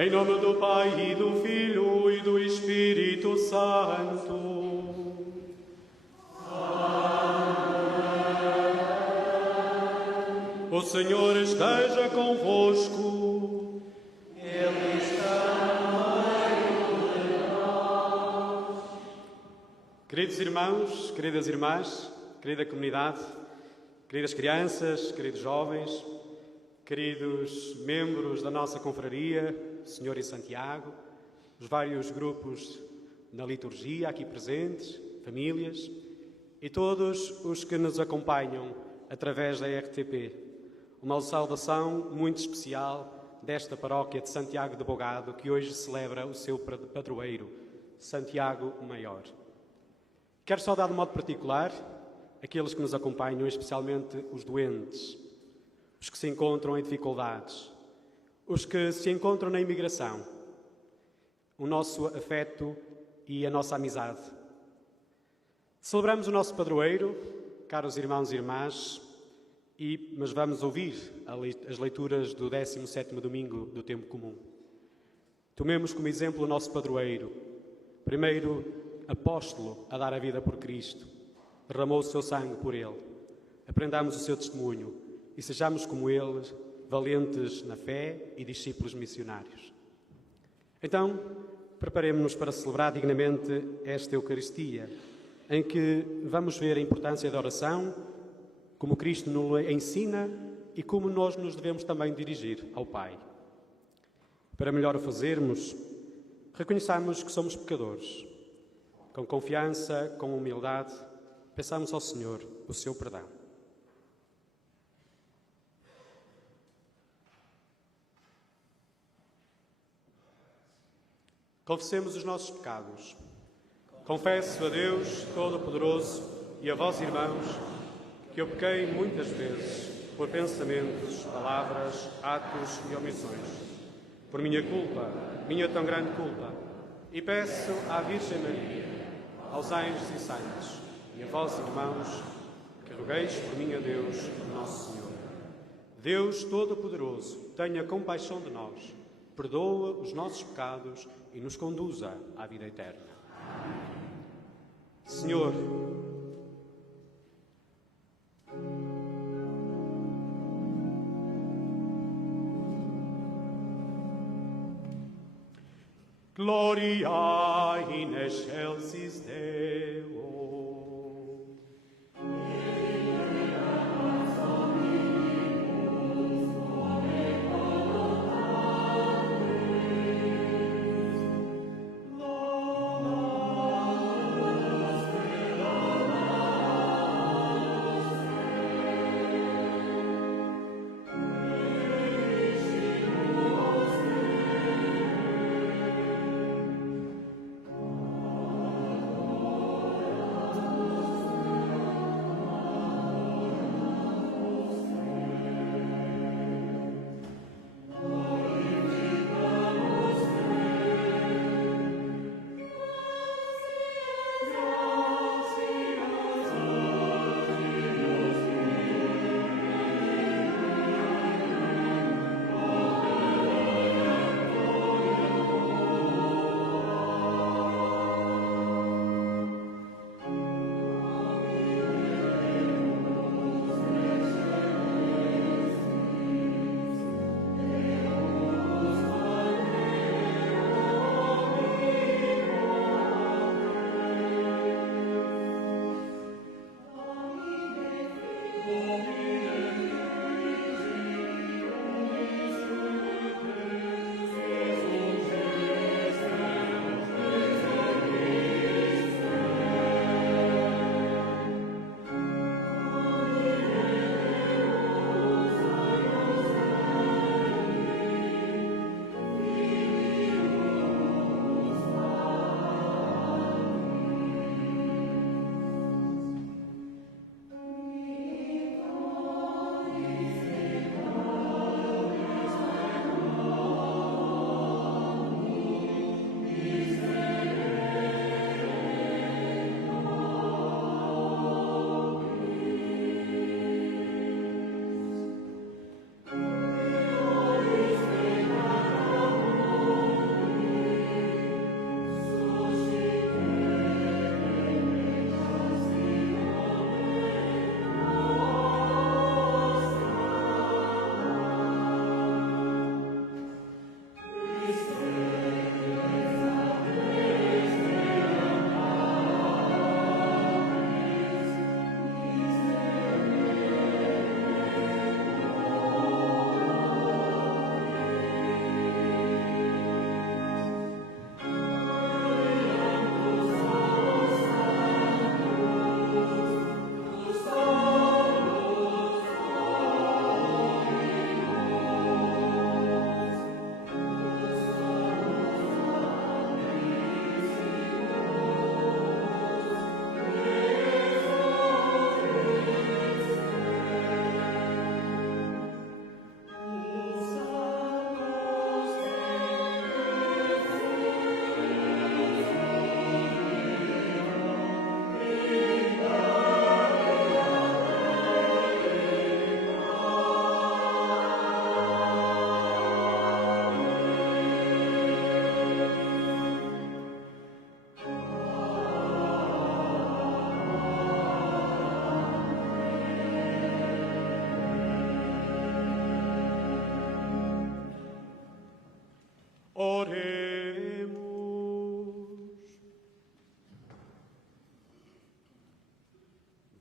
Em nome do Pai, e do Filho, e do Espírito Santo. O Senhor esteja convosco. Ele está no meio de nós. Queridos irmãos, queridas irmãs, querida comunidade, queridas crianças, queridos jovens, queridos membros da nossa confraria, Senhor e Santiago, os vários grupos na liturgia aqui presentes, famílias e todos os que nos acompanham através da RTP. Uma saudação muito especial desta paróquia de Santiago de Bogado, que hoje celebra o seu padroeiro, Santiago Maior. Quero saudar de modo particular aqueles que nos acompanham, especialmente os doentes, os que se encontram em dificuldades, os que se encontram na imigração, o nosso afeto e a nossa amizade. Celebramos o nosso padroeiro, caros irmãos e irmãs, mas vamos ouvir as leituras do 17º domingo do tempo comum. Tomemos como exemplo o nosso padroeiro, primeiro apóstolo a dar a vida por Cristo, derramou o seu sangue por ele. Aprendamos o seu testemunho e sejamos como ele, valentes na fé e discípulos missionários. Então, preparemos-nos para celebrar dignamente esta Eucaristia, em que vamos ver a importância da oração, como Cristo nos ensina e como nós nos devemos também dirigir ao Pai. Para melhor o fazermos, reconheçamos que somos pecadores. Com confiança, com humildade, peçamos ao Senhor o seu perdão. Confessemos os nossos pecados. Confesso a Deus Todo-Poderoso e a vós, irmãos, que eu pequei muitas vezes por pensamentos, palavras, atos e omissões. Por minha culpa, minha tão grande culpa, e peço à Virgem Maria, aos anjos e santos, e a vós, irmãos, que rogueis por mim a Deus, nosso Senhor. Deus Todo-Poderoso, tenha compaixão de nós, perdoa os nossos pecados e nos conduza à vida eterna. Senhor, Gloria in excelsis Deo.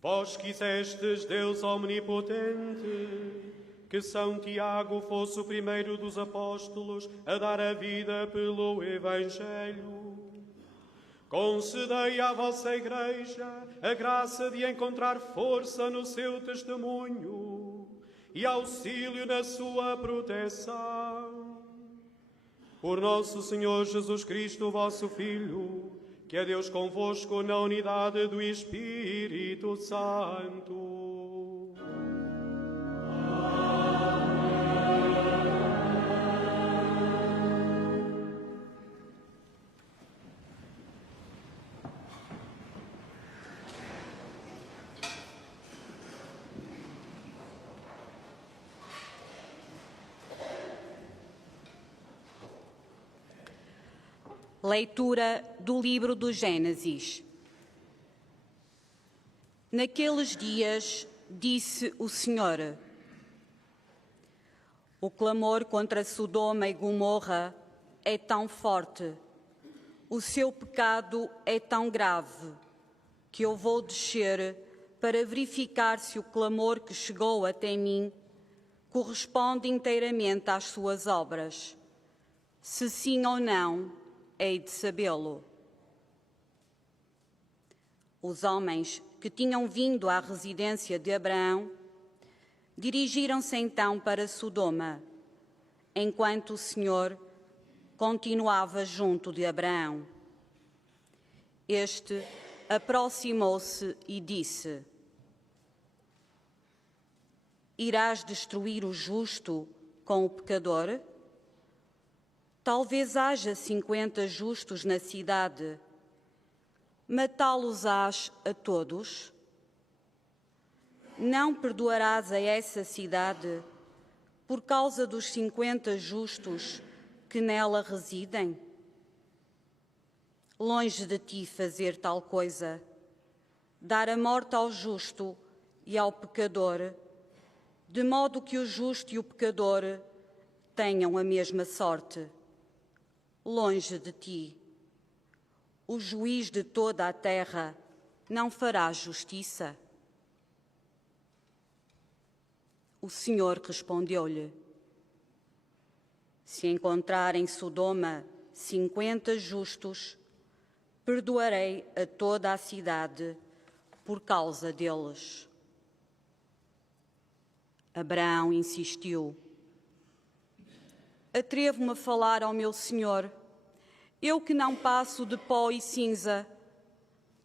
Vós quisestes, Deus omnipotente, que São Tiago fosse o primeiro dos apóstolos a dar a vida pelo Evangelho. Concedei à vossa Igreja a graça de encontrar força no seu testemunho e auxílio na sua proteção. Por nosso Senhor Jesus Cristo, vosso Filho, que é Deus convosco na unidade do Espírito Santo. Leitura do livro do Gênesis. Naqueles dias, disse o Senhor: o clamor contra Sodoma e Gomorra é tão forte, o seu pecado é tão grave, que eu vou descer para verificar se o clamor que chegou até mim corresponde inteiramente às suas obras. Se sim ou não, hei de sabê-lo. Os homens que tinham vindo à residência de Abraão dirigiram-se então para Sodoma, enquanto o Senhor continuava junto de Abraão. Este aproximou-se e disse: irás destruir o justo com o pecador? Talvez haja 50 justos na cidade. Matá-los-ás a todos? Não perdoarás a essa cidade por causa dos 50 justos que nela residem? Longe de ti fazer tal coisa, dar a morte ao justo e ao pecador, de modo que o justo e o pecador tenham a mesma sorte. Longe de ti. O juiz de toda a terra não fará justiça? O Senhor respondeu-lhe: se encontrar em Sodoma 50 justos, perdoarei a toda a cidade por causa deles. Abraão insistiu: atrevo-me a falar ao meu Senhor, eu que não passo de pó e cinza.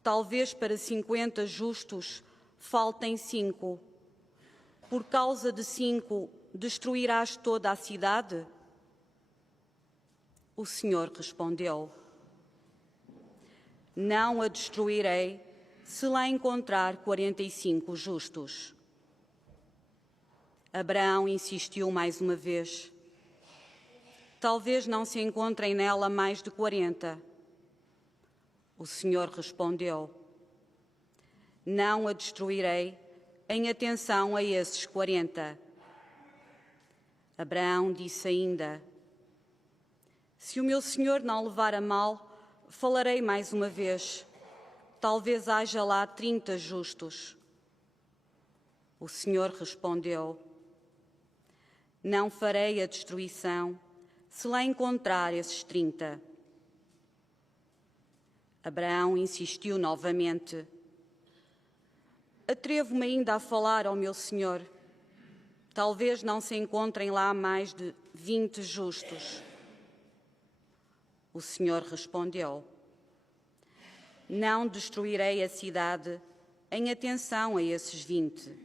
Talvez para 50 justos faltem 5. Por causa de 5 destruirás toda a cidade? O Senhor respondeu: não a destruirei se lá encontrar 45 justos. Abraão insistiu mais uma vez: talvez não se encontrem nela mais de 40. O Senhor respondeu: não a destruirei em atenção a esses 40. Abraão disse ainda: se o meu Senhor não levar a mal, falarei mais uma vez. Talvez haja lá 30 justos. O Senhor respondeu: não farei a destruição se lá encontrar esses 30. Abraão insistiu novamente: atrevo-me ainda a falar ao meu Senhor. Talvez não se encontrem lá mais de 20 justos. O Senhor respondeu: não destruirei a cidade em atenção a esses 20.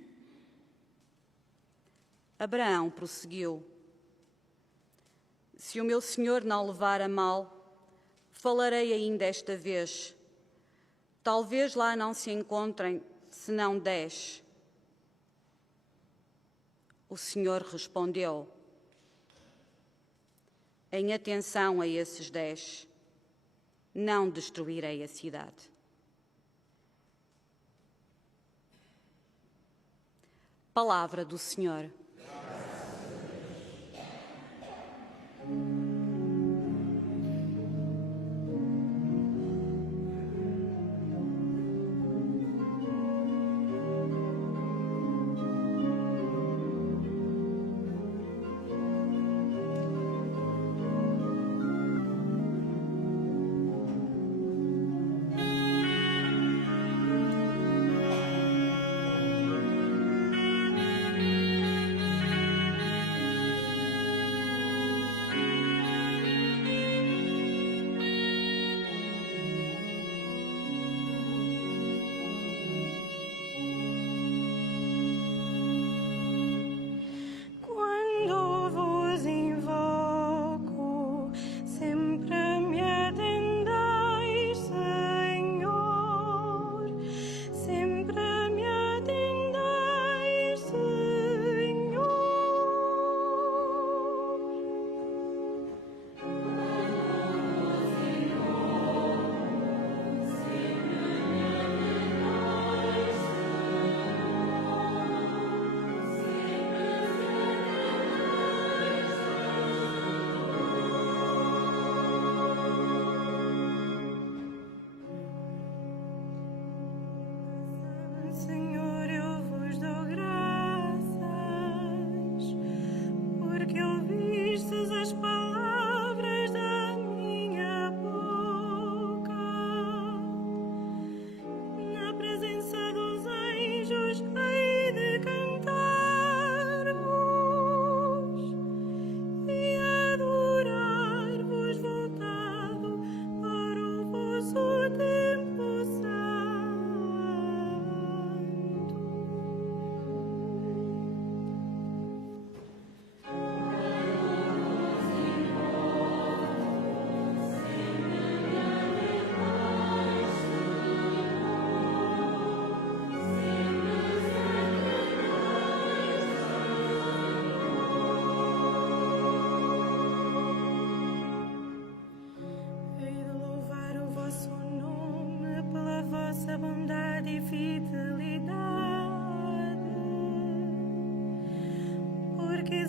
Abraão prosseguiu: se o meu Senhor não levar a mal, falarei ainda esta vez. Talvez lá não se encontrem senão 10. O Senhor respondeu: em atenção a esses 10, não destruirei a cidade. Palavra do Senhor.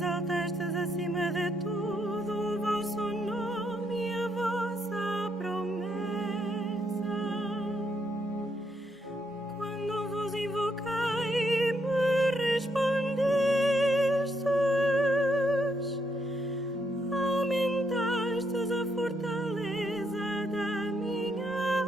exaltastes acima de tudo o vosso nome e a vossa promessa. Quando vos invoquei, me respondestes, aumentastes a fortaleza da minha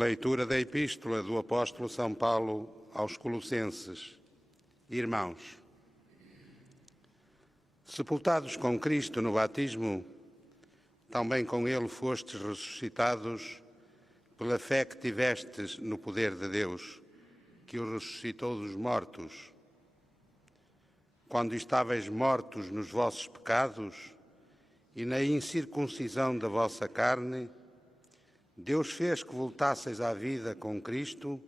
Leitura da Epístola do Apóstolo São Paulo aos Colossenses. Irmãos, sepultados com Cristo no batismo, também com Ele fostes ressuscitados pela fé que tivestes no poder de Deus, que o ressuscitou dos mortos. Quando estáveis mortos nos vossos pecados e na incircuncisão da vossa carne, Deus fez que voltasseis à vida com Cristo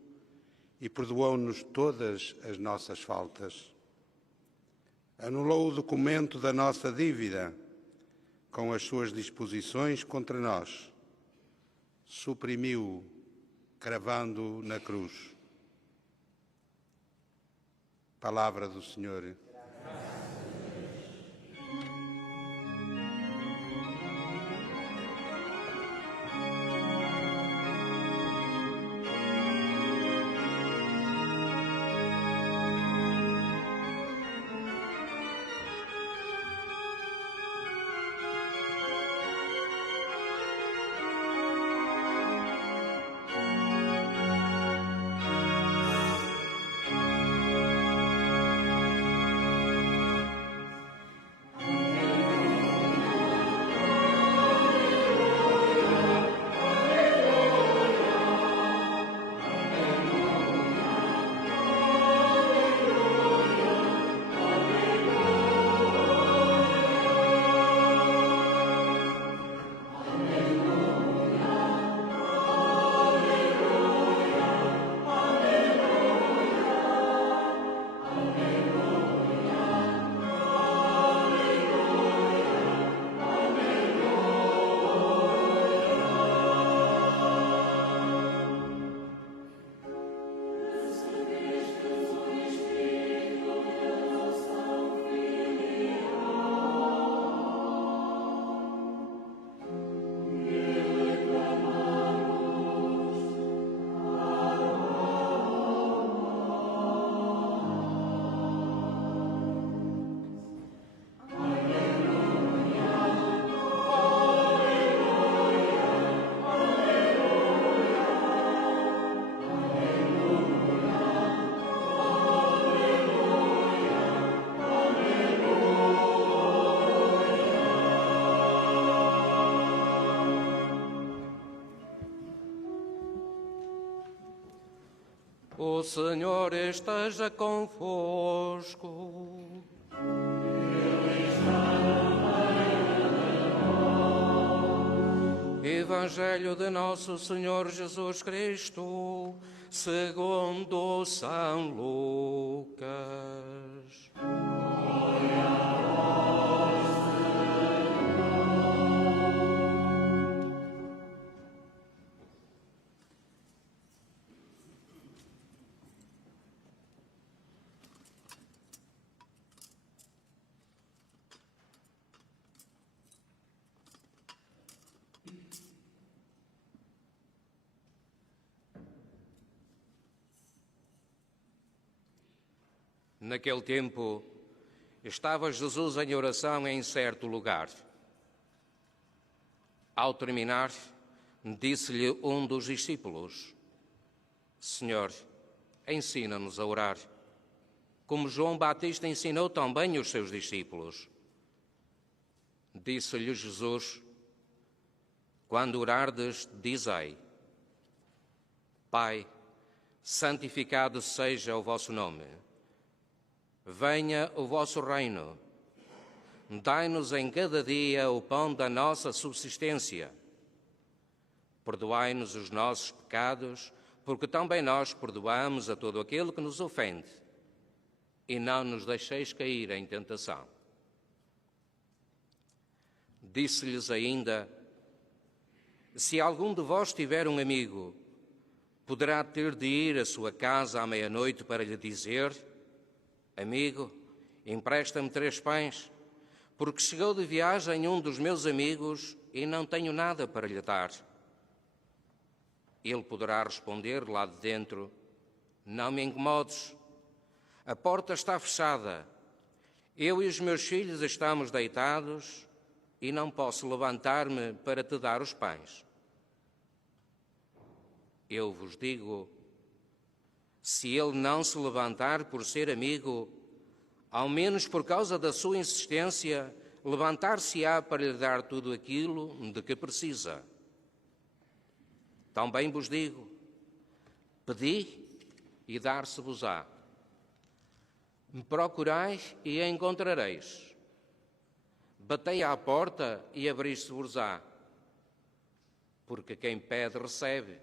e perdoou-nos todas as nossas faltas. Anulou o documento da nossa dívida com as suas disposições contra nós. Suprimiu-o, cravando-o na cruz. Palavra do Senhor. O Senhor esteja convosco. Evangelho de Nosso Senhor Jesus Cristo, segundo São Lucas. Glória a vós, Naquele tempo, estava Jesus em oração em certo lugar. Ao terminar, disse-lhe um dos discípulos: Senhor, ensina-nos a orar, como João Batista ensinou também os seus discípulos. Disse-lhe Jesus: Quando orardes, dizei: Pai, santificado seja o vosso nome. Venha o vosso reino. Dai-nos em cada dia o pão da nossa subsistência. Perdoai-nos os nossos pecados, porque também nós perdoamos a todo aquele que nos ofende. E não nos deixeis cair em tentação. Disse-lhes ainda: Se algum de vós tiver um amigo, poderá ter de ir à sua casa à meia-noite para lhe dizer: Amigo, empresta-me 3 pães, porque chegou de viagem um dos meus amigos e não tenho nada para lhe dar. Ele poderá responder lá de dentro: Não me incomodes, a porta está fechada, eu e os meus filhos estamos deitados e não posso levantar-me para te dar os pães. Eu vos digo, se ele não se levantar por ser amigo, ao menos por causa da sua insistência, levantar-se-á para lhe dar tudo aquilo de que precisa. Também vos digo, pedi e dar-se-vos-á. Procurai e encontrareis. Batei à porta e abrir-se-vos-á. Porque quem pede recebe,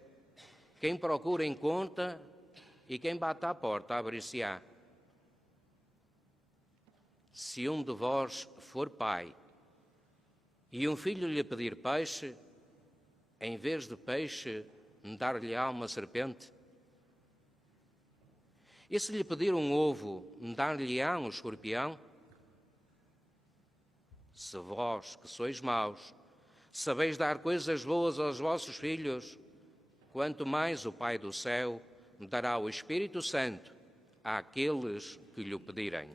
quem procura encontra, e quem bate à porta abrir-se-á. Se um de vós for pai, e um filho lhe pedir peixe, em vez de peixe, dar-lhe-á uma serpente? E se lhe pedir um ovo, dar-lhe-á um escorpião? Se vós, que sois maus, sabeis dar coisas boas aos vossos filhos, quanto mais o Pai do céu dará o Espírito Santo àqueles que lhe pedirem.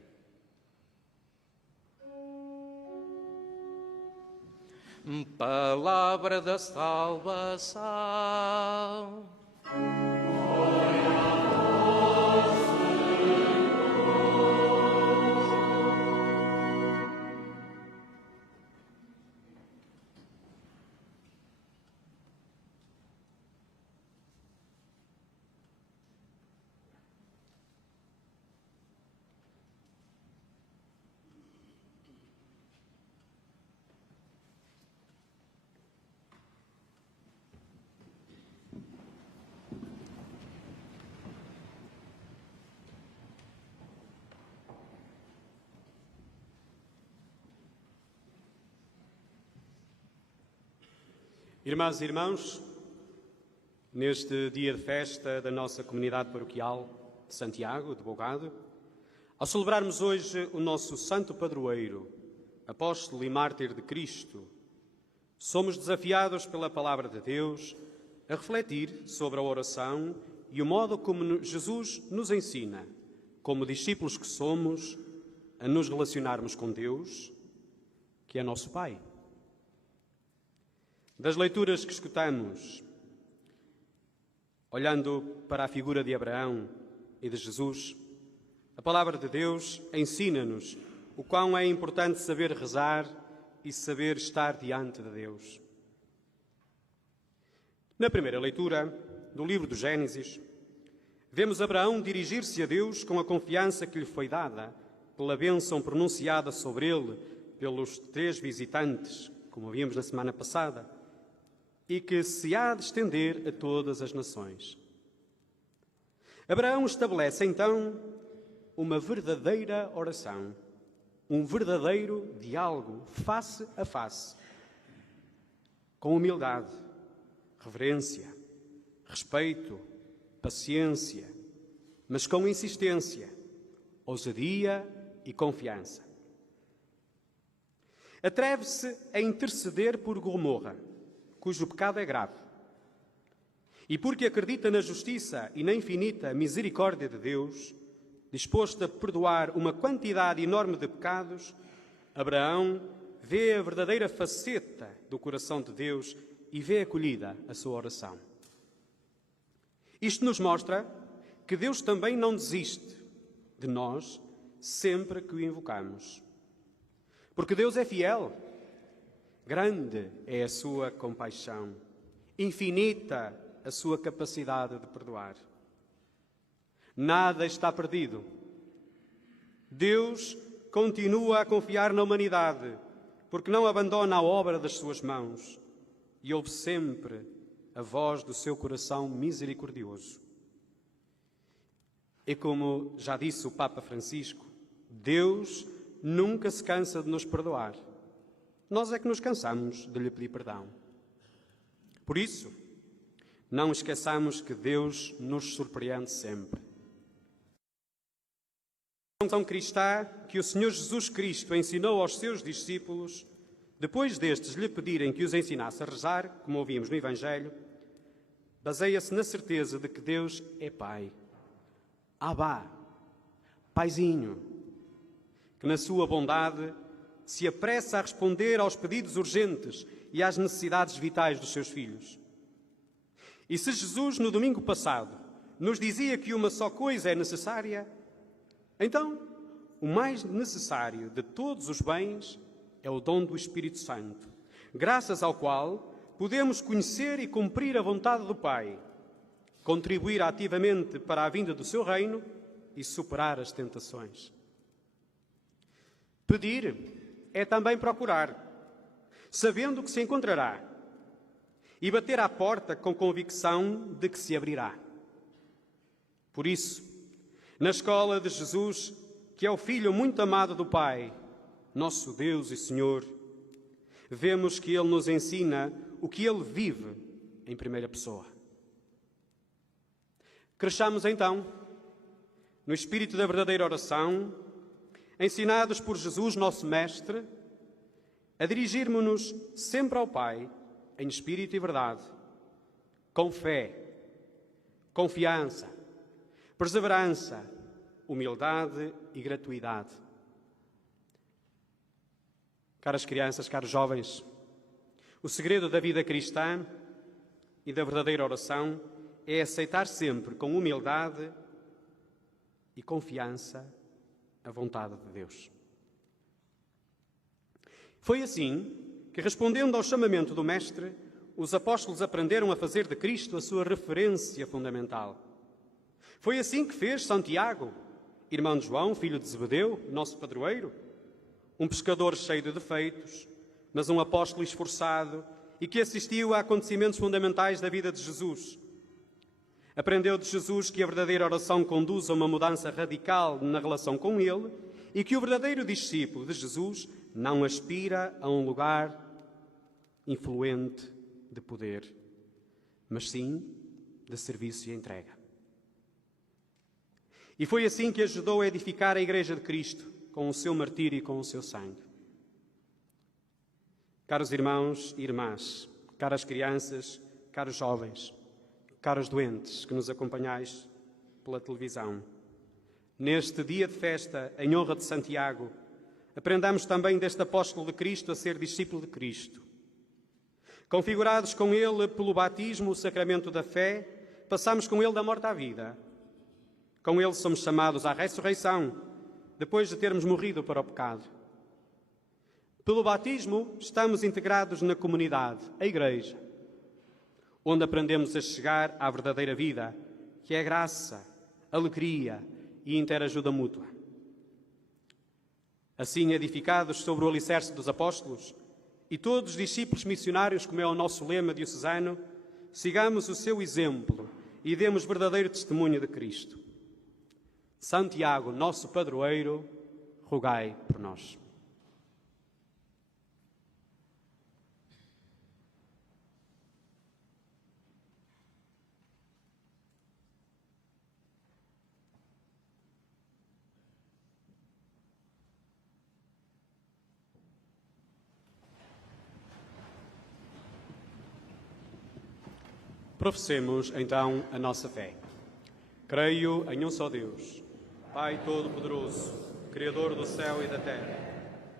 Palavra da salvação. Irmãs e irmãos, neste dia de festa da nossa comunidade paroquial de Santiago de Bogado, ao celebrarmos hoje o nosso santo padroeiro, apóstolo e mártir de Cristo, somos desafiados pela palavra de Deus a refletir sobre a oração e o modo como Jesus nos ensina, como discípulos que somos, a nos relacionarmos com Deus, que é nosso Pai. Das leituras que escutamos, olhando para a figura de Abraão e de Jesus, a palavra de Deus ensina-nos o quão é importante saber rezar e saber estar diante de Deus. Na primeira leitura do livro do Gênesis, Vemos Abraão dirigir-se a Deus com a confiança que lhe foi dada pela bênção pronunciada sobre ele pelos 3 visitantes, como vimos na semana passada, e que se há de estender a todas as nações. Abraão estabelece então uma verdadeira oração, um verdadeiro diálogo face a face, com humildade, reverência, respeito, paciência, mas com insistência, ousadia e confiança. Atreve-se a interceder por Gomorra, cujo pecado é grave. E porque acredita na justiça e na infinita misericórdia de Deus, disposto a perdoar uma quantidade enorme de pecados, Abraão vê a verdadeira faceta do coração de Deus e vê acolhida a sua oração. Isto nos mostra que Deus também não desiste de nós sempre que o invocamos. Porque Deus é fiel, grande é a sua compaixão, infinita a sua capacidade de perdoar. Nada está perdido. Deus continua a confiar na humanidade, porque não abandona a obra das suas mãos e ouve sempre a voz do seu coração misericordioso. E como já disse o Papa Francisco, Deus nunca se cansa de nos perdoar. Nós é que nos cansamos de lhe pedir perdão. Por isso, não esqueçamos que Deus nos surpreende sempre. A lição cristã que o Senhor Jesus Cristo ensinou aos seus discípulos, depois destes lhe pedirem que os ensinasse a rezar, como ouvimos no Evangelho, baseia-se na certeza de que Deus é Pai. Abá, Paizinho, que na sua bondade se apressa a responder aos pedidos urgentes e às necessidades vitais dos seus filhos. E se Jesus, no domingo passado, nos dizia que uma só coisa é necessária, então, o mais necessário de todos os bens é o dom do Espírito Santo, graças ao qual podemos conhecer e cumprir a vontade do Pai, contribuir ativamente para a vinda do seu reino e superar as tentações. Pedir é também procurar, sabendo que se encontrará, e bater à porta com convicção de que se abrirá. Por isso, na escola de Jesus, que é o Filho muito amado do Pai, nosso Deus e Senhor, vemos que Ele nos ensina o que Ele vive em primeira pessoa. Cresçamos então, no espírito da verdadeira oração, ensinados por Jesus, nosso Mestre, a dirigirmos-nos sempre ao Pai, em espírito e verdade, com fé, confiança, perseverança, humildade e gratuidade. Caras crianças, caros jovens, o segredo da vida cristã e da verdadeira oração é aceitar sempre com humildade e confiança a vontade de Deus. Foi assim que, respondendo ao chamamento do Mestre, os apóstolos aprenderam a fazer de Cristo a sua referência fundamental. Foi assim que fez Santiago, irmão de João, filho de Zebedeu, nosso padroeiro, um pescador cheio de defeitos, mas um apóstolo esforçado e que assistiu a acontecimentos fundamentais da vida de Jesus. Aprendeu de Jesus que a verdadeira oração conduz a uma mudança radical na relação com Ele e que o verdadeiro discípulo de Jesus não aspira a um lugar influente de poder, mas sim de serviço e entrega. E foi assim que ajudou a edificar a Igreja de Cristo, com o seu martírio e com o seu sangue. Caros irmãos e irmãs, caras crianças, caros jovens, caros doentes que nos acompanhais pela televisão, neste dia de festa em honra de Santiago, aprendamos também deste apóstolo de Cristo a ser discípulo de Cristo. Configurados com ele pelo batismo, o sacramento da fé, passamos com ele da morte à vida. Com ele somos chamados à ressurreição, depois de termos morrido para o pecado. Pelo batismo, estamos integrados na comunidade, a Igreja, onde aprendemos a chegar à verdadeira vida, que é graça, alegria e interajuda mútua. Assim, edificados sobre o alicerce dos apóstolos, e todos discípulos missionários, como é o nosso lema diocesano, sigamos o seu exemplo e demos verdadeiro testemunho de Cristo. Santiago, nosso padroeiro, rogai por nós. Professemos, então, a nossa fé. Creio em um só Deus, Pai Todo-Poderoso, Criador do céu e da terra,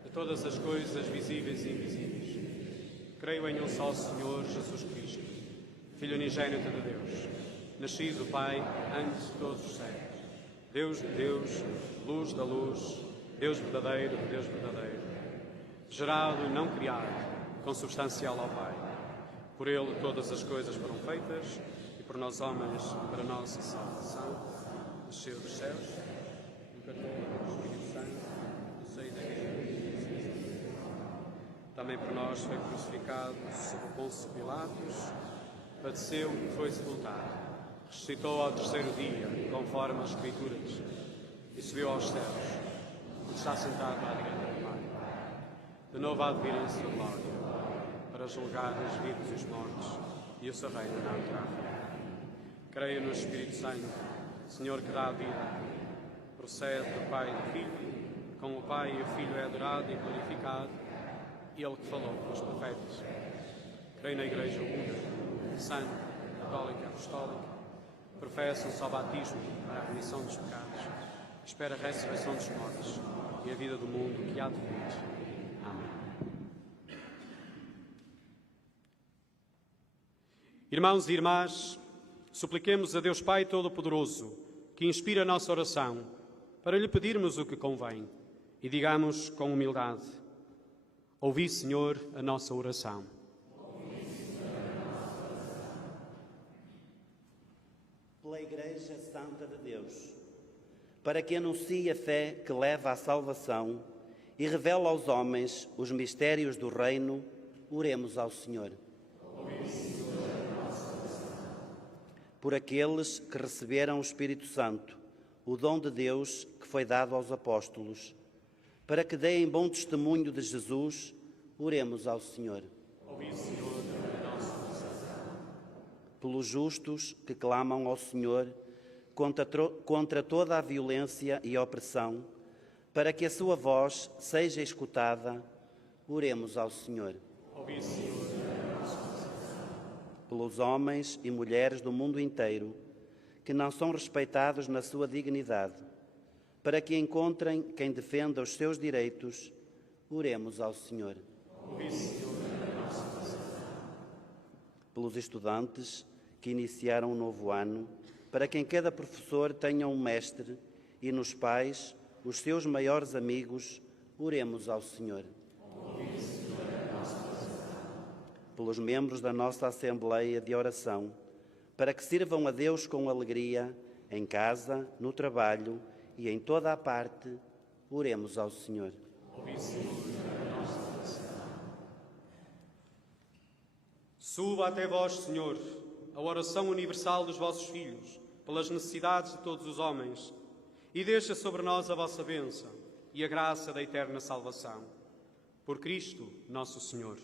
de todas as coisas visíveis e invisíveis. Creio em um só Senhor Jesus Cristo, Filho unigênito de Deus, nascido do Pai antes de todos os séculos. Deus de Deus, luz da luz, Deus verdadeiro de Deus verdadeiro. Gerado e não criado, consubstancial ao Pai. Por ele todas as coisas foram feitas, e por nós homens, para a nossa salvação, desceu dos céus, encarnou o Espírito Santo, do seio da Virgem. Também por nós foi crucificado sob Pôncio Pilatos, padeceu e foi sepultado. Ressuscitou ao terceiro dia, conforme as Escrituras, e subiu aos céus, onde está sentado à direita do Pai. De novo há de vir em sua glória, para julgar os vivos e os mortos, e o seu reino não terá fim. Creio no Espírito Santo, Senhor que dá a vida, procede do Pai e do Filho, com o Pai e o Filho é adorado e glorificado, e ele que falou pelos profetas. Creio na Igreja Única, Santa, Católica e Apostólica, professo um só batismo para a remissão dos pecados, espera a ressurreição dos mortos e a vida do mundo que há de vir. Irmãos e irmãs, supliquemos a Deus Pai Todo-Poderoso, que inspira a nossa oração, para lhe pedirmos o que convém, e digamos com humildade: ouvi, Senhor, a nossa oração. Pela Igreja Santa de Deus, para que anuncie a fé que leva à salvação e revela aos homens os mistérios do reino, oremos ao Senhor. Por aqueles que receberam o Espírito Santo, o dom de Deus que foi dado aos apóstolos, para que deem bom testemunho de Jesus, oremos ao Senhor. Pelos justos que clamam ao Senhor contra toda a violência e opressão, para que a sua voz seja escutada, oremos ao Senhor. Pelos homens e mulheres do mundo inteiro, que não são respeitados na sua dignidade, para que encontrem quem defenda os seus direitos, oremos ao Senhor. Pelos estudantes que iniciaram um novo ano, para que em cada professor tenha um mestre, e nos pais, os seus maiores amigos, oremos ao Senhor. Pelos membros da nossa Assembleia de Oração, para que sirvam a Deus com alegria, em casa, no trabalho e em toda a parte, oremos ao Senhor. Suba até vós, Senhor, a oração universal dos vossos filhos, pelas necessidades de todos os homens, e deixa sobre nós a vossa bênção e a graça da eterna salvação. Por Cristo, nosso Senhor.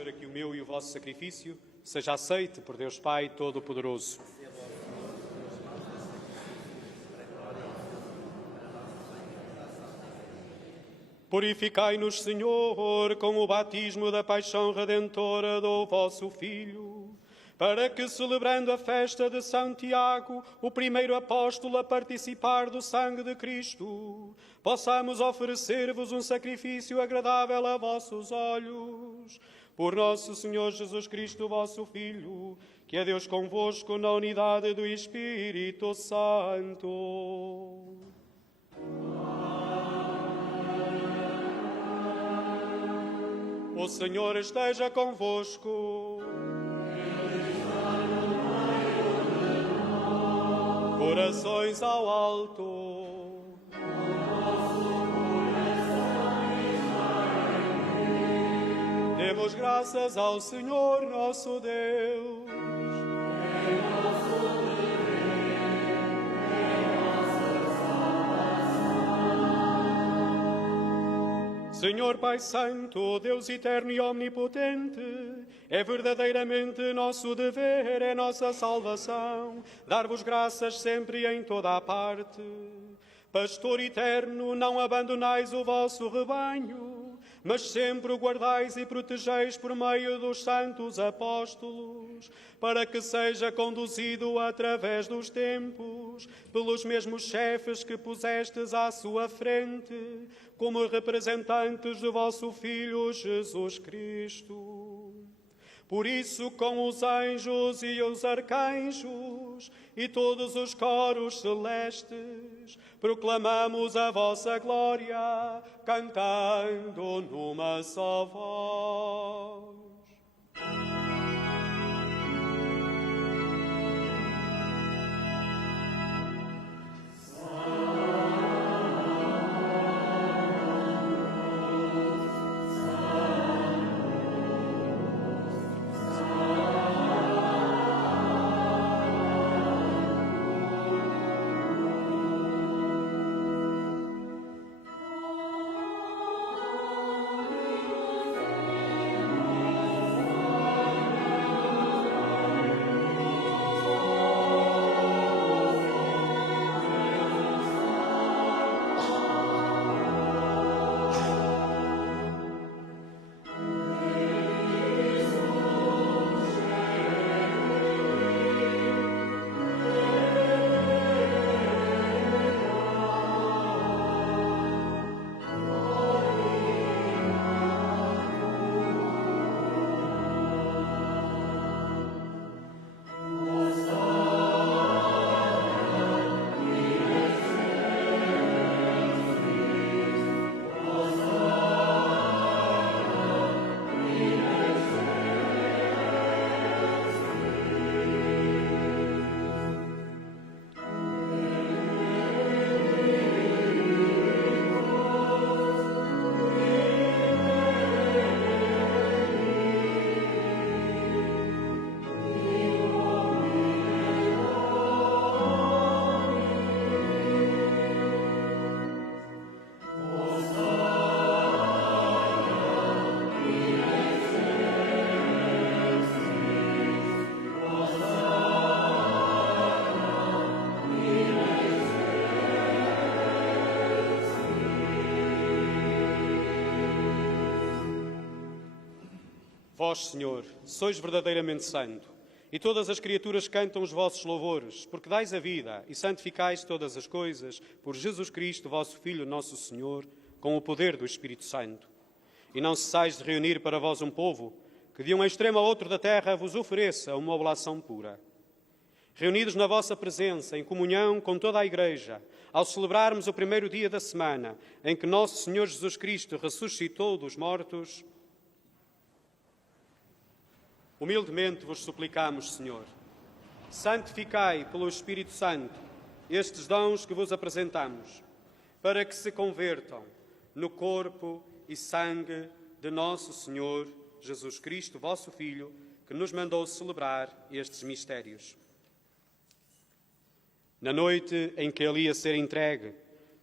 para que o meu e o vosso sacrifício seja aceite por Deus Pai Todo-Poderoso. Purificai-nos, Senhor, com o batismo da paixão redentora do vosso Filho, para que, celebrando a festa de São Tiago, o primeiro apóstolo a participar do sangue de Cristo, possamos oferecer-vos um sacrifício agradável a vossos olhos. Por nosso Senhor Jesus Cristo, vosso Filho, que é Deus convosco na unidade do Espírito Santo. O Senhor esteja convosco. Corações ao alto. Demos graças ao Senhor nosso Deus. Senhor Pai Santo, Deus eterno e omnipotente, é verdadeiramente nosso dever, é nossa salvação, dar-vos graças sempre e em toda a parte. Pastor eterno, não abandonais o vosso rebanho, mas sempre o guardais e protegeis por meio dos santos apóstolos, para que seja conduzido através dos tempos, pelos mesmos chefes que pusestes à sua frente, como representantes do vosso Filho Jesus Cristo. Por isso, com os anjos e os arcanjos e todos os coros celestes, proclamamos a vossa glória, cantando numa só voz. Vós, Senhor, sois verdadeiramente santo, e todas as criaturas cantam os vossos louvores, porque dais a vida e santificais todas as coisas por Jesus Cristo, vosso Filho, nosso Senhor, com o poder do Espírito Santo. E não cessais de reunir para vós um povo, que de um extremo a outro da terra vos ofereça uma oblação pura. Reunidos na vossa presença, em comunhão com toda a Igreja, ao celebrarmos o primeiro dia da semana, em que nosso Senhor Jesus Cristo ressuscitou dos mortos, humildemente vos suplicamos, Senhor, santificai pelo Espírito Santo estes dons que vos apresentamos, para que se convertam no corpo e sangue de nosso Senhor Jesus Cristo, vosso Filho, que nos mandou celebrar estes mistérios. Na noite em que ele ia ser entregue,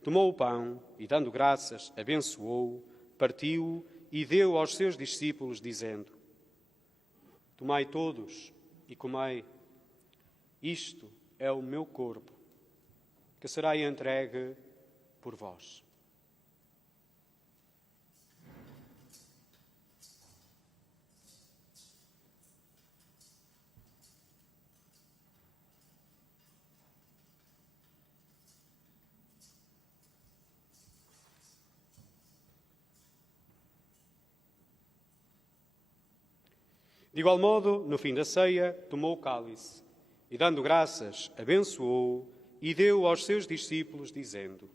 tomou o pão e, dando graças, abençoou-o, partiu-o e deu aos seus discípulos, dizendo: Tomai todos e comei. Isto é o meu corpo, que será entregue por vós. De igual modo, no fim da ceia, tomou o cálice e, dando graças, abençoou e deu aos seus discípulos, dizendo: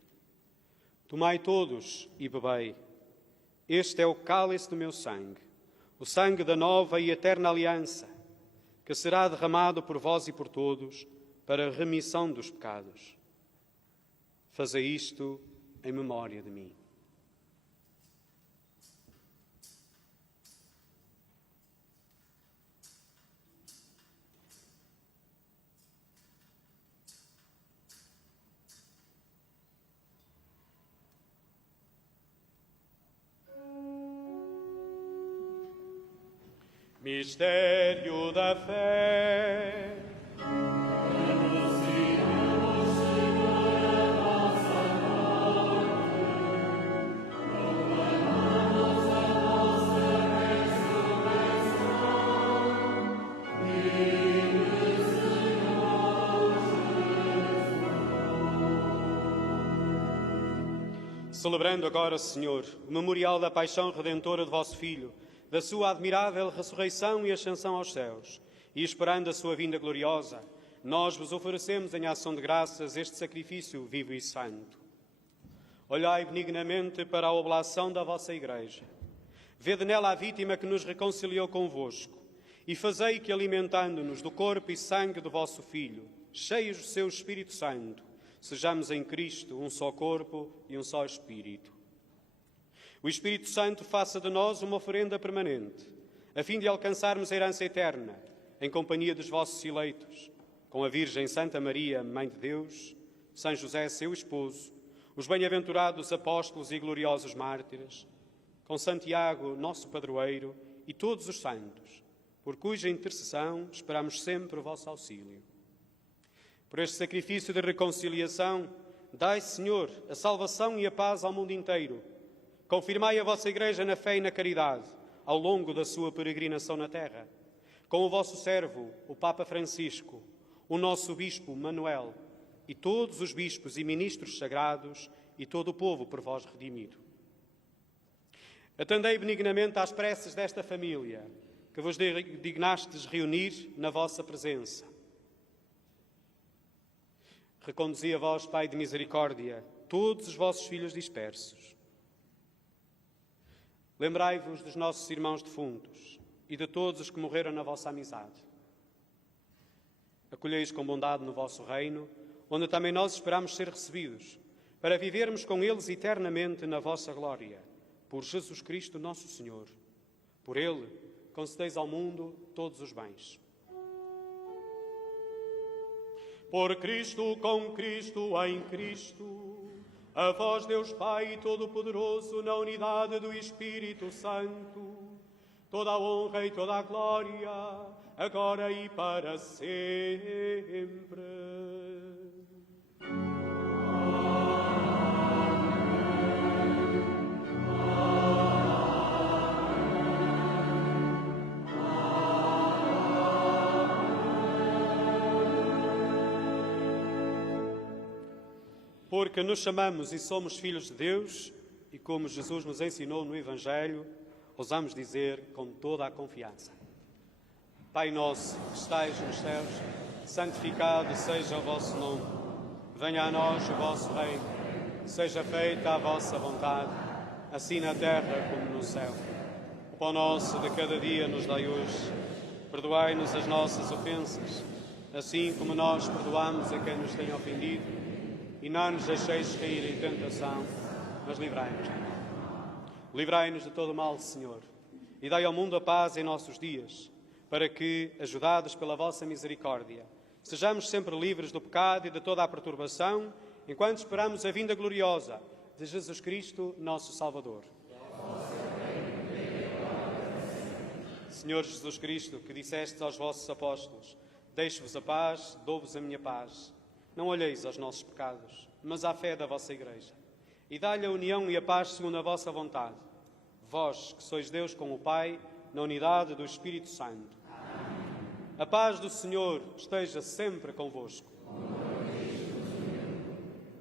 Tomai todos e bebei. Este é o cálice do meu sangue, o sangue da nova e eterna aliança, que será derramado por vós e por todos para a remissão dos pecados. Fazei isto em memória de mim. Mistério da fé. Celebrando agora, Senhor, o memorial da paixão redentora de vosso Filho, da sua admirável ressurreição e ascensão aos céus, e esperando a sua vinda gloriosa, nós vos oferecemos em ação de graças este sacrifício vivo e santo. Olhai benignamente para a oblação da vossa Igreja. Vede nela a vítima que nos reconciliou convosco, e fazei que, alimentando-nos do corpo e sangue do vosso Filho, cheios do seu Espírito Santo, sejamos em Cristo um só corpo e um só Espírito. O Espírito Santo faça de nós uma oferenda permanente, a fim de alcançarmos a herança eterna, em companhia dos vossos eleitos, com a Virgem Santa Maria, Mãe de Deus, São José, seu esposo, os bem-aventurados apóstolos e gloriosos mártires, com Santiago, nosso padroeiro, e todos os santos, por cuja intercessão esperamos sempre o vosso auxílio. Por este sacrifício de reconciliação, dai, Senhor, a salvação e a paz ao mundo inteiro. Confirmai a vossa Igreja na fé e na caridade, ao longo da sua peregrinação na terra. Com o vosso servo, o Papa Francisco, o nosso Bispo Manuel, e todos os bispos e ministros sagrados, e todo o povo por vós redimido. Atendei benignamente às preces desta família, que vos dignastes reunir na vossa presença. Reconduzi a vós, Pai de misericórdia, todos os vossos filhos dispersos. Lembrai-vos dos nossos irmãos defuntos e de todos os que morreram na vossa amizade. Acolhei-os com bondade no vosso reino, onde também nós esperamos ser recebidos, para vivermos com eles eternamente na vossa glória, por Jesus Cristo nosso Senhor. Por Ele, concedeis ao mundo todos os bens. Por Cristo, com Cristo, em Cristo, a vós, Deus Pai Todo-Poderoso, na unidade do Espírito Santo, toda a honra e toda a glória, agora e para sempre. Porque nos chamamos e somos filhos de Deus, e como Jesus nos ensinou no Evangelho, ousamos dizer com toda a confiança: Pai nosso, que estais nos céus, santificado seja o vosso nome. Venha a nós o vosso reino. Seja feita a vossa vontade, assim na terra como no céu. O pão nosso de cada dia nos dai hoje. Perdoai-nos as nossas ofensas, assim como nós perdoamos a quem nos tem ofendido. E não nos deixeis cair em tentação, mas livrai-nos do mal. Livrai-nos de todo o mal, Senhor, e dai ao mundo a paz em nossos dias, para que, ajudados pela vossa misericórdia, sejamos sempre livres do pecado e de toda a perturbação, enquanto esperamos a vinda gloriosa de Jesus Cristo, nosso Salvador. Senhor Jesus Cristo, que dissestes aos vossos apóstolos: deixo-vos a paz, dou-vos a minha paz. Não olheis aos nossos pecados, mas à fé da vossa Igreja. E dá-lhe a união e a paz segundo a vossa vontade. Vós, que sois Deus com o Pai, na unidade do Espírito Santo. Amém. A paz do Senhor esteja sempre convosco.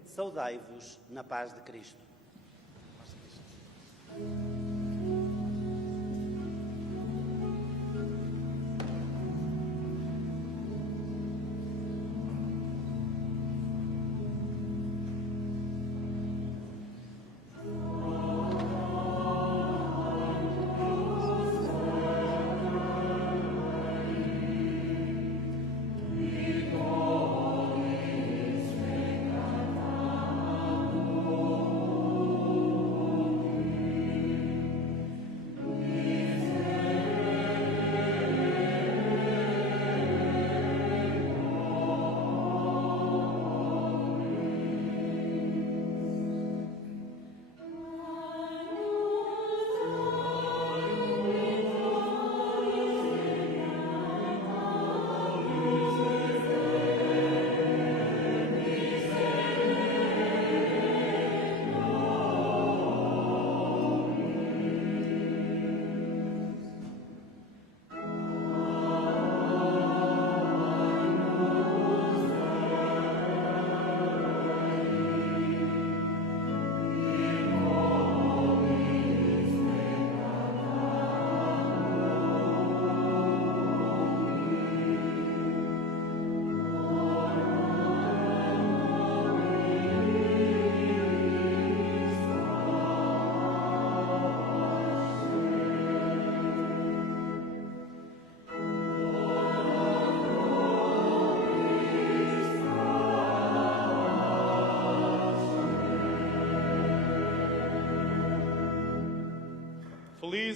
Saudai-vos na paz de Cristo.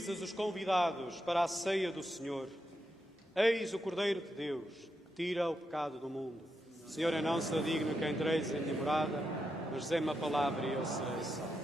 Felizes os convidados para a ceia do Senhor. Eis o Cordeiro de Deus, que tira o pecado do mundo. Senhor, eu não sou digno que entreis em minha morada, mas dizei-me a palavra e eu serei salvo.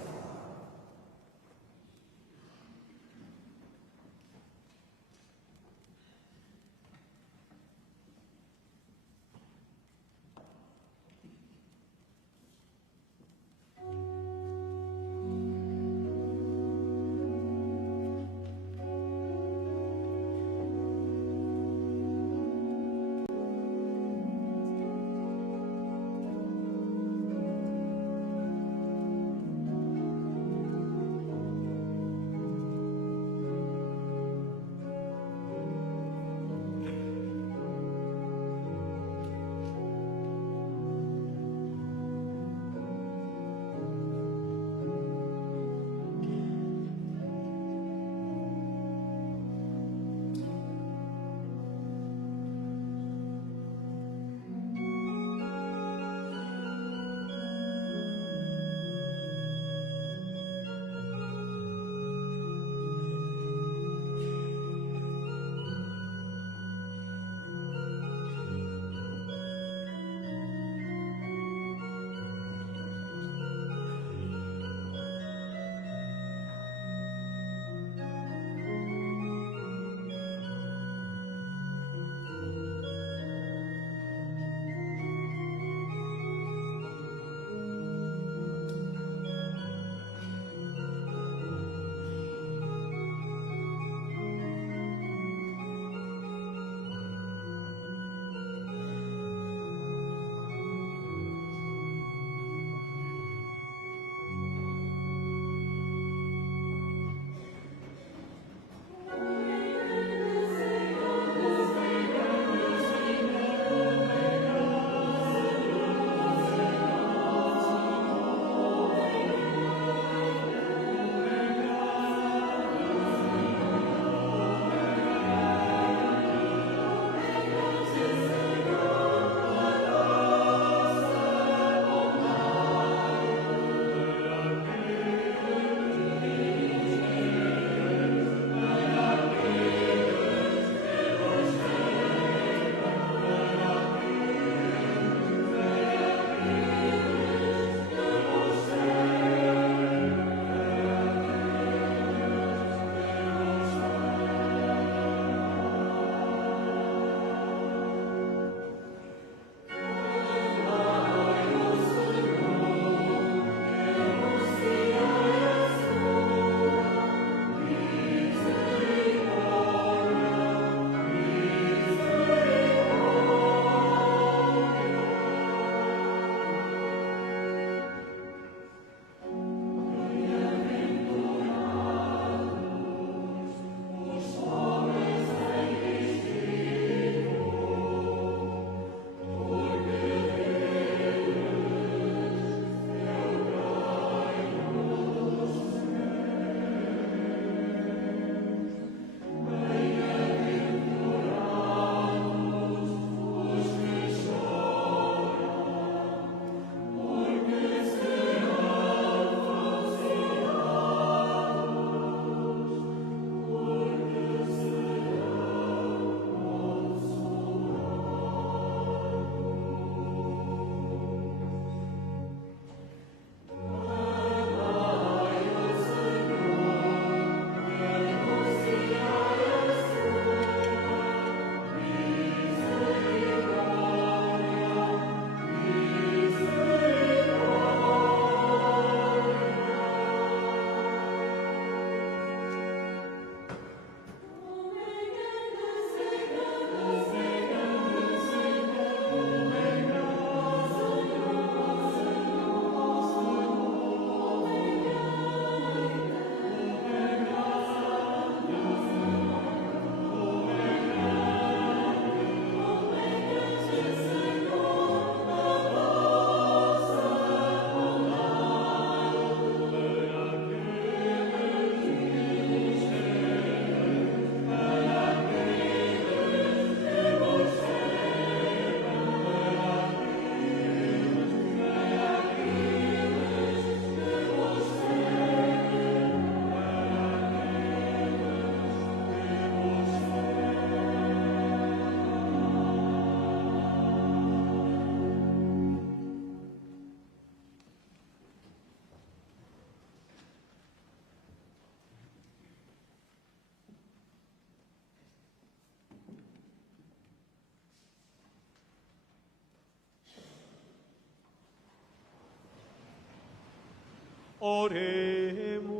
Oremos.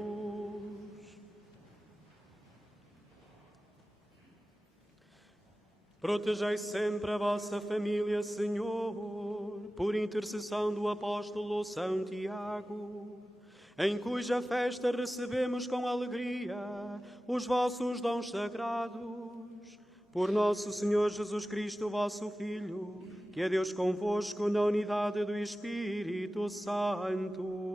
Protegei sempre a vossa família, Senhor, por intercessão do apóstolo São Tiago, em cuja festa recebemos com alegria os vossos dons sagrados. Por nosso Senhor Jesus Cristo, vosso Filho, que é Deus convosco na unidade do Espírito Santo.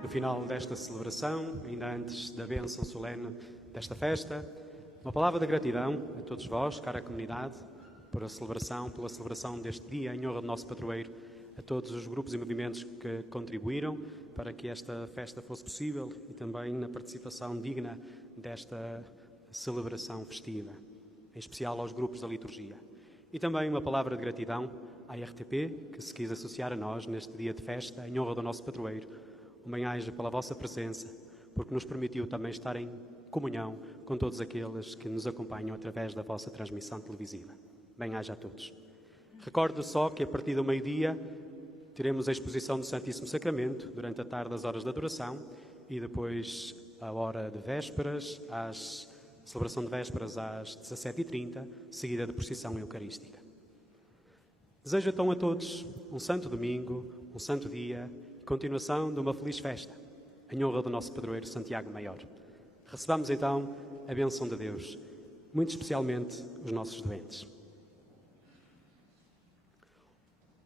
No final desta celebração, ainda antes da bênção solene desta festa, uma palavra de gratidão a todos vós, cara comunidade, pela celebração deste dia em honra do nosso padroeiro, a todos os grupos e movimentos que contribuíram para que esta festa fosse possível e também na participação digna desta celebração festiva, em especial aos grupos da liturgia. E também uma palavra de gratidão à RTP, que se quis associar a nós neste dia de festa em honra do nosso padroeiro. Bem-aja pela vossa presença, porque nos permitiu também estar em comunhão com todos aqueles que nos acompanham através da vossa transmissão televisiva. Bem-aja a todos. Recordo só que a partir do meio-dia teremos a exposição do Santíssimo Sacramento, durante a tarde as horas de adoração e depois a hora de vésperas, a celebração de vésperas às 17h30, seguida de procissão eucarística. Desejo então a todos um santo domingo, um santo dia e continuação de uma feliz festa, em honra do nosso padroeiro Santiago Maior. Recebamos então a bênção de Deus, muito especialmente os nossos doentes.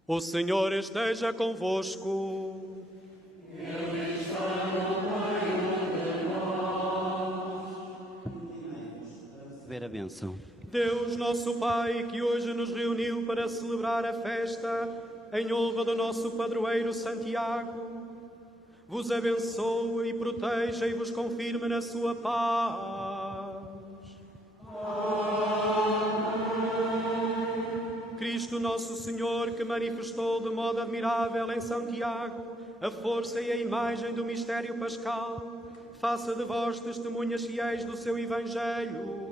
O Senhor esteja convosco. Ele está no meio de nós. Ver a bênção. Deus, nosso Pai, que hoje nos reuniu para celebrar a festa em honra do nosso padroeiro Santiago, vos abençoe e proteja e vos confirme na sua paz. Cristo nosso Senhor, que manifestou de modo admirável em São Tiago a força e a imagem do mistério pascal, faça de vós testemunhas fiéis do seu Evangelho.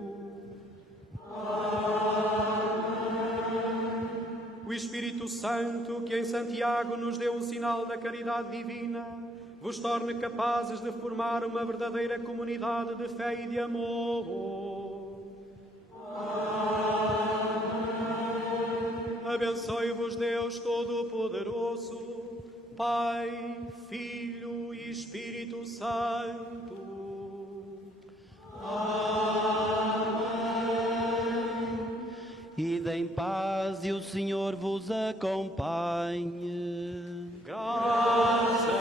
O Espírito Santo, que em Santiago nos deu um sinal da caridade divina, vos torne capazes de formar uma verdadeira comunidade de fé e de amor. Abençoe-vos Deus Todo-Poderoso, Pai, Filho e Espírito Santo. Ide em paz e o Senhor vos acompanhe. Graças